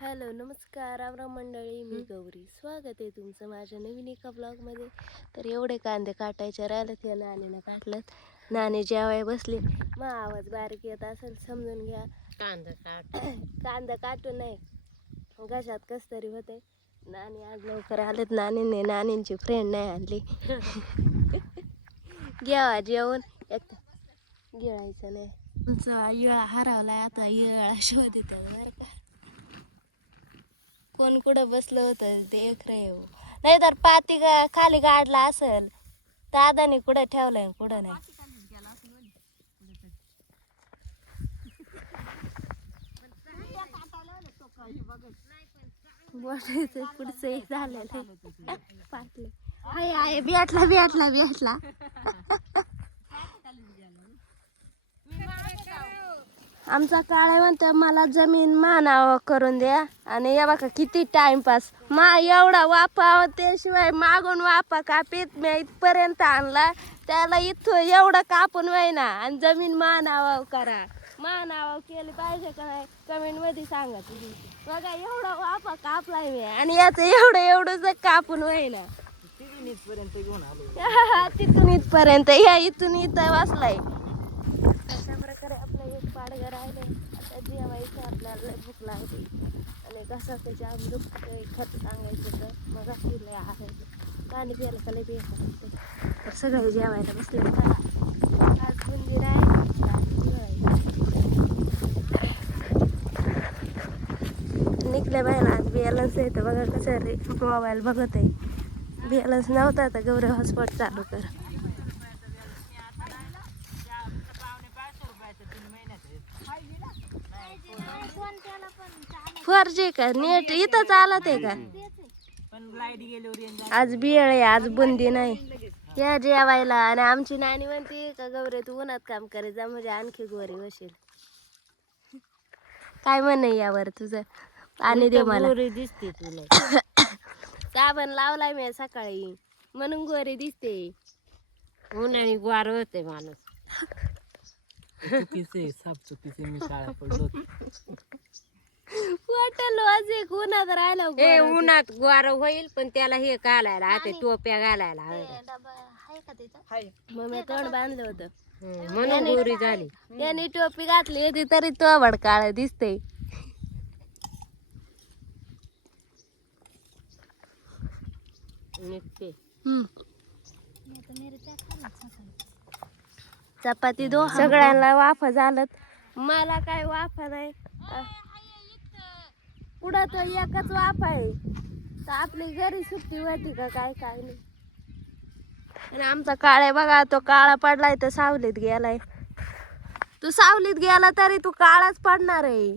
Hello नमस्कार रामराम मंडळी, मी गौरी. स्वागत आहे तुमचं माझ्या नवीन एका ब्लॉगमध्ये. तर एवढे कांदे काटायचे राहिले ते नानीनं काढलं. नानी जेवाय बसली, मग आवाज बारीक येत असेल समजून घ्या. कांदा काटून नाही, घशात कस तरी होते. नानी आज लवकर आलेत. नानीने नानींची फ्रेंड नाही आणली. घ्यावा जेवण एक गिळायचं नाही. तुमचा येळा हरवलाय, आता येळा शोधित बरं का. कोण कुठं बसलं होतं देख रे हो, नाही तर पाती खाली गाडला असेल. दादाने कुठं ठेवलंय कुठं नाही. बोलायचं पुढचं झालेलं पाटले आहे. भेटला आमचा काळे म्हणतो मला जमीन मानावं करून द्या. आणि या बघा किती टाइमपास, एवढा वापा त्याशिवाय मागून वापा कापीत मी इथपर्यंत आणला. त्याला इथं एवढं कापून व्हायना आणि जमीन मानावं करा. मानावं केली पाहिजे का नाही कमेंट मध्ये सांगा तुम्ही. बघा एवढा वापा कापलाय मी आणि याचं एवढं कापून व्हायना. तिथून इथपर्यंत या इथून इथं वाचलाय. अशा प्रकारे आपलं एक पाडगं राहिले. आता जेवायचं आपल्याला भूक लागली आणि कसं त्याच्या दुखतंय खत सांगायचं तर मग पिलं आहे. पाणी प्यायला का लई बेकार. तर सगळे जेवायला बसले. आज बुंदी आहे. निघल्या बायला आज बॅलन्स येतं बघा कसं रे. मोबाईल बघत आहे. बॅलन्स नव्हता आता गौरी हॉटस्पॉट चालू कर. 4G का नेट इथं चालत आहे का. आज बिळ आहे, आज बुंदी नाही. या जेवायला. आणि आमची नानी म्हणते का गौरी तू उन्हात काम करे जा म्हणजे आणखी गोरी होशील. काय म्हणे यावर तुझं. पाणी दे मला. दिसते तुला साबण लावलाय मी सकाळी म्हणून गोरी दिसते. उन्हाळी गोर होते माणूस. चुकीचे मी काळा पडलो. उन्हात राहिला उन्हात गोर होईल पण त्याला हे घालायला आता टोप्या घालायला मग मी तोंड बांधलं होतं म्हणून गोरी झाली. त्याने टोपी घातली होती तरी तो काळ दिसते. चपाती दो सगळ्यांना वाफा झालं. मला काय वाफा नाही. पुढं तो एकच वाफ आहे तर आपली घरी सुट्टी होती का काय काय नाही. आणि आमचा काळ्या बघा तो काळा पडलाय तर सावलीत गेलाय. तू सावलीत गेला तरी तू काळाच पडणार आहे.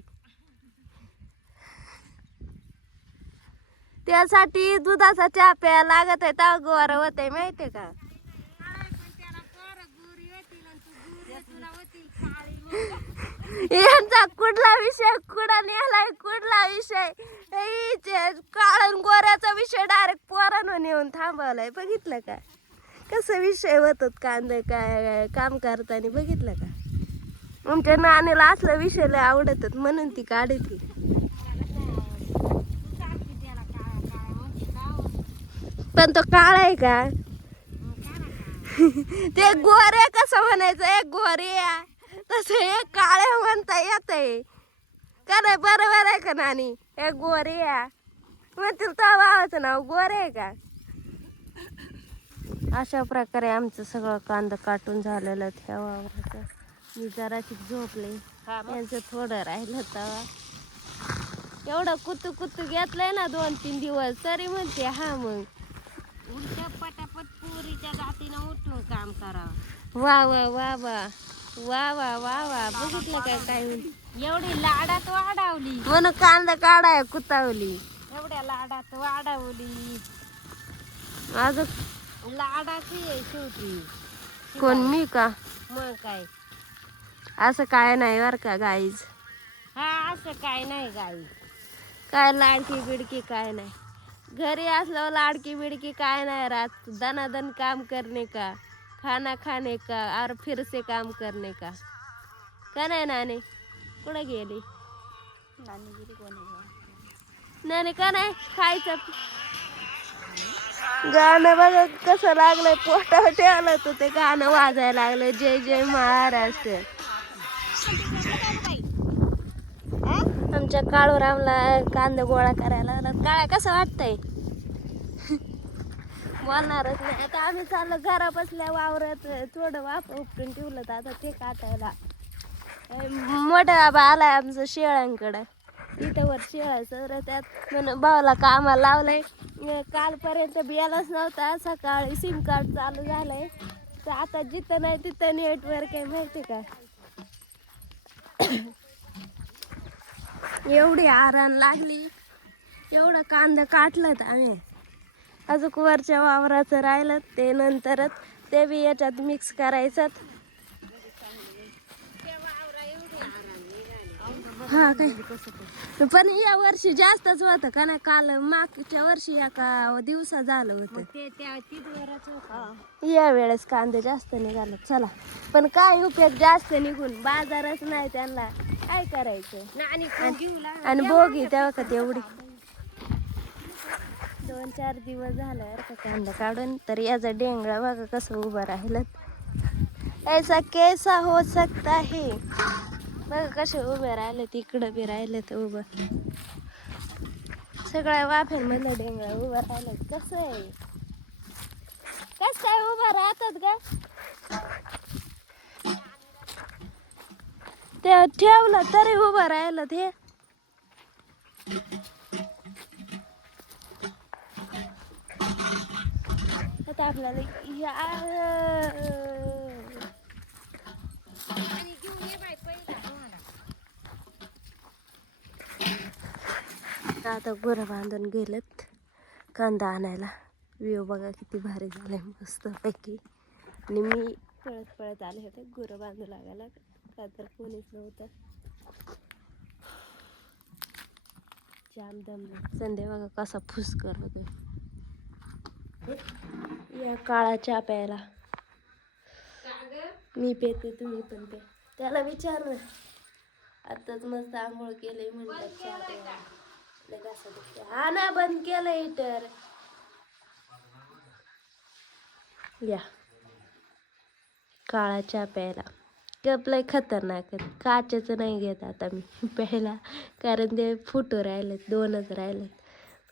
त्यासाठी दुधाचा चहा प्यायला लागत आहे तर गोर होत आहे माहितीये का. यांचा कुठला विषय कुठला नेलाय कुठला विषय काळ गोऱ्याचा विषय डायरेक्ट पोरांवर नेऊन थांबवलाय. बघितलं का कसं विषय होतात कांदे काय काम करताना. बघितलं का आमच्या नानीला असला विषय लय आवडतात म्हणून ती काढते. पण तो काळा आहे का. ते गोरे कसं म्हणायचं एक गोरे तसं एक काळे म्हणता येत आहे का नाही. बरोबर आहे का नानी. एक गोरे म्हणतील तो भावाचं नाव गोरे आहे का. अशा प्रकारे आमचं सगळं कांदा काटून झालेलं ठेवावं. मी जराशी झोपले त्यांचं थोडं राहिलं तवा. एवढं कुतू घेतलंय ना 2-3 दिवस तरी म्हणते हा मग पटापट पुरीच्या जातीनं उठून काम करावं. वा वा वा वा वा वा वा वा. बघितलं काय काय एवढी लाडात वाढवली म्हणून कांदा काढाय कुतावली. एवढ्या लाडात वाढवली अजून लाडाची आहे शेवटी. कोण मी का. मग काय असं काय नाही बर का गाईज. हा असं काय नाही गाई. काय लाडकी बिडकी काय नाही. घरी असल्यावर लाडकी बिडकी काय नाही राहत. दनादन काम करणे का खाना खाने का और फिर से काम करने का नाही नानी कुठं गेली. नानी गेली कोणी नाही का नाही खायचं. गाणं बघा कसं लागलंय पोटावर ठेवलं तर ते गाणं वाजायला लागलं जय जय महाराष्ट्र. आमच्या काळूरामला कांदा गोळा करायला लागला. काळ्या कसं वाटतंय? बोलणारच नाही. आता आम्ही चाललो घरा बसल्या वावरात थोडं वाफ उपटून ठेवलं तर आता ते काटायला. मोठा बाबा आलाय आमचं शेळ्यांकडं. तिथं वर शेळ्या सर त्यात म्हणून भावाला कामाला लावलंय. कालपर्यंत बियालाच नव्हता. सकाळी सिम कार्ड चालू झालंय तर आता जिथं नाही तिथं नेटवर्क आहे माहिती का. एवढी आरण लागली. एवढं कांदा काटलं तर आम्ही अजून वरच्या वावराचं राहिलं ते नंतरच ते बी याच्यात मिक्स करायचं. हा काय पण या वर्षी जास्तच होतं का नाही. काल मागच्या वर्षी एका दिवसा झालं होतं. या वेळेस कांदे जास्त निघाले. चला पण काय उपयोग जास्त निघून बाजारच नाही त्यांना काय करायचं. आणि बोगी तेव्हा का तेवढी 2-4 दिवस झाला यार का कांदा काढून. तर याचा डेंगळा बघा कसं उभं राहिलं. ऐसा कैसा हो सकता है. बघा कसे उभे राहिले. तिकडं बी राहिले तर उभं सगळ्या वाफ्यांमधलं डेंगळा उभं राहिलं. कसं आहे कस काय उभं राहतात का ते ठेवलं तरी उभं राहिलं ते. आता आपल्याला आता गुरं बांधून गेलेत कांदा आणायला. व्ह्यू बघा किती भारी झालाय मस्त पैकी. आणि मी पळत पळत आले होते गुरं बांधू लागायला का तर कोणीच नव्हतं. जाम दमलं. संध्या बघा कसा फुस करतो. या काळा चहा प्यायला मी पेते तुम्ही पण पे. त्याला विचार ना आताच मस्त आंघोळ केले म्हणतात चहा प्यायला. हा ना बंद केलं हिटर. या काळा चहा प्यायला. कप लय खतरनाक आहे. काचेचं नाही घेत आता मी प्यायला कारण ते फुटू राहिलेत 2च राहिलेत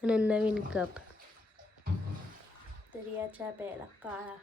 म्हणून नवीन कप. तर या चहा प्यायला काळा.